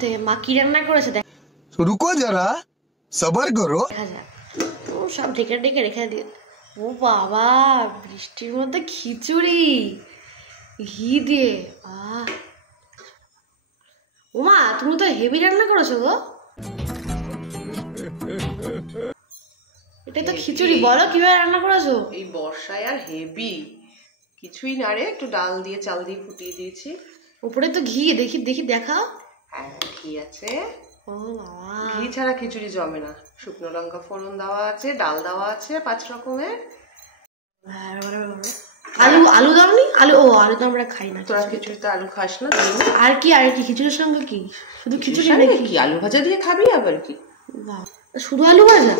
মধ্যে মা কি রান্না করেছে দেখ। রুকো যারা, সবার করো। দেখা যাক। ও সব ঢেকে ঢেকে রেখে দিয়ে। ও বাবা, বৃষ্টির মধ্যে খিচুড়ি ঘি দিয়ে। ওমা, তুমি তো হেভি রান্না করেছো গো। এটা তো খিচুড়ি, বলো কিভাবে রান্না করেছো? এই বর্ষায় আর হেভি কিছুই না রে, একটু ডাল দিয়ে চাল দিয়ে ফুটিয়ে দিয়েছি। উপরে তো ঘি, দেখি দেখি দেখাও। হ্যাঁ, ঘি আছে। ও বাবা, ঘি ছাড়া খিচুড়ি জমে না। শুকনো লঙ্কা ফোড়ন দেওয়া আছে, ডাল দেওয়া আছে 5 রকমের। আলু আলু দাওনি? আলু, ও আলু তো আমরা খাই না। তোরা খিচুড়িতে আলু খাস না? আর কি আর কি খিচুড়ির সঙ্গে কি? শুধু খিচুড়ি নাকি? কি আলু ভাজা দিয়ে খাবি আবার কি? শুধু আলু ভাজা,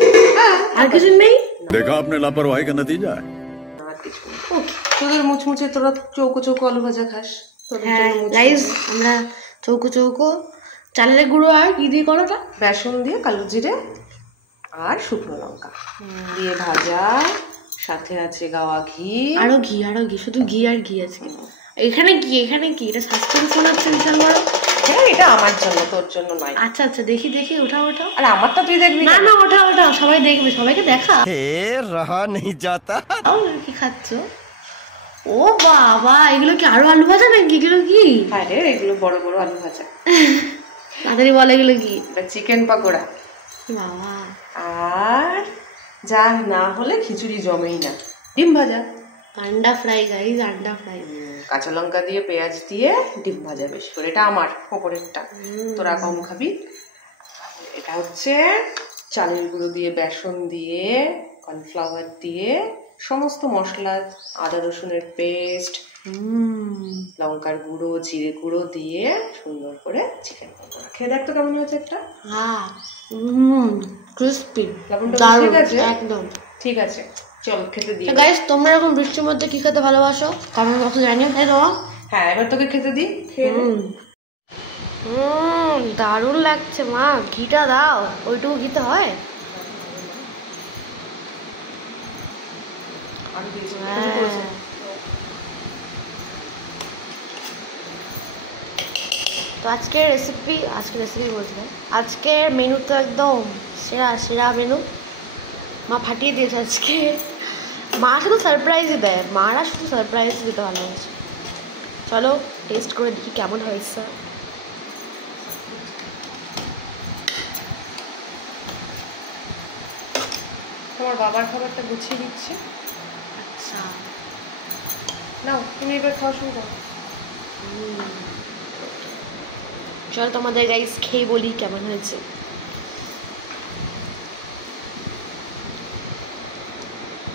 আর কিছু নেই? देखा आपने लापरवाही का नतीजा है। আর কিছু না। তোদের মুচমুচে তোরা চৌকো চৌকো আলু ভাজা খাস। হ্যাঁ গাইস, আমরা চৌকো চৌকো চালের গুঁড়ো আর কি দিয়ে করোটা? বেসন দিয়ে, কালো জিরে আর শুকনো লঙ্কা দিয়ে ভাজা, সাথে আছে গাওয়া ঘি। আরো ঘি, আরো ঘি, শুধু ঘি আর ঘি আছে। এখানে কি, এখানে কি? এটা সাসপেন্স শোনাচ্ছে বিশাল বড়। হ্যাঁ, এটা আমার জন্য, তোর জন্য নয়। আচ্ছা আচ্ছা, দেখি দেখি, ওঠাও ওঠাও। আর আমারটা তুই দেখবি না? না, ওঠাও ওঠাও, সবাই দেখবে, সবাইকে দেখা। रहा नहीं जाता। কি খাচ্ছ? ও বাবা, এগুলো কি আরো আলু ভাজা নাকি? এগুলো কি? হ্যাঁ রে, এগুলো বড় বড় আলু ভাজা। তাড়াতাড়ি বলে, এগুলো কি? এটা চিকেন পাকোড়া। বাবা, আর যা না হলে খিচুড়ি জমেই না, ডিম ভাজা। আন্ডা ফ্রাই গাইস, আন্ডা ফ্রাই। কাঁচা লঙ্কা দিয়ে, পেঁয়াজ দিয়ে ডিম ভাজা বেশি করে। এটা আমার ওপরেরটা, তোরা কম খাবি। এটা হচ্ছে চালের গুঁড়ো দিয়ে, বেসন দিয়ে, কর্নফ্লাওয়ার দিয়ে, সমস্ত মশলা, আদা রসুনের পেস্ট, লঙ্কার গুঁড়ো, জিরে গুঁড়ো দিয়ে সুন্দর করে চিকেন পকোড়া। খেয়ে দেখ তো কেমন হয়েছে একটা। হ্যাঁ, ক্রিসপি, ঠিক আছে, একদম ঠিক আছে, চল খেতে দিই। গাইস, তোমরা এরকম বৃষ্টির মধ্যে কি খেতে ভালোবাসো কমেন্ট বক্সে জানিও, তাই তো? হ্যাঁ, এবার তোকে খেতে দিই, খেয়ে নে। দারুণ লাগছে মা, ঘিটা দাও। ওইটুকু ঘিতে হয়? তো আজকের রেসিপি বলছিলাম, আজকের মেনু তো একদম সেরা সেরা মেনু। মা ফাটিয়ে দিয়েছে আজকে। মা শুধু সারপ্রাইজই দেয়, মারা শুধু সারপ্রাইজ দিতে ভালোবাসে। চলো টেস্ট করে দেখি কেমন হয়েছে। তোমার বাবার খাবারটা গুছিয়ে দিচ্ছে। আচ্ছা, নাও তুমি এবার খাওয়া শুরু করো। চলো তোমাদের গাইস খেয়ে বলি কেমন হয়েছে।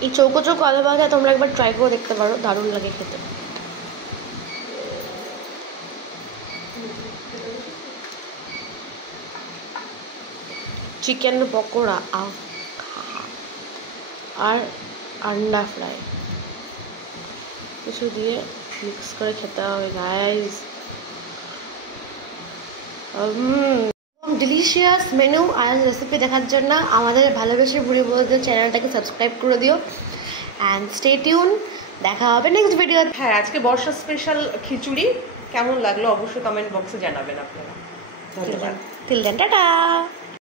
এই চৌকো চৌকো আলু ভাজা তোমরা একবার ট্রাই করে দেখতে পারো, দারুণ লাগে খেতে। চিকেন পকোড়া আর আন্ডা ফ্রাই কিছু দিয়ে মিক্স করে খেতে হবে গাইস। ডিলিশিয়াস মেনু আর রেসিপি দেখার জন্য আমাদের ভালোবেসে বুড়ি বউদের চ্যানেলটাকে সাবস্ক্রাইব করে দিও অ্যান্ড স্টে টিউন। দেখা হবে নেক্সট ভিডিও। হ্যাঁ, আজকে বর্ষা স্পেশাল খিচুড়ি কেমন লাগলো অবশ্যই কমেন্ট বক্সে জানাবেন আপনারা। ধন্যবাদ। Till then, tata.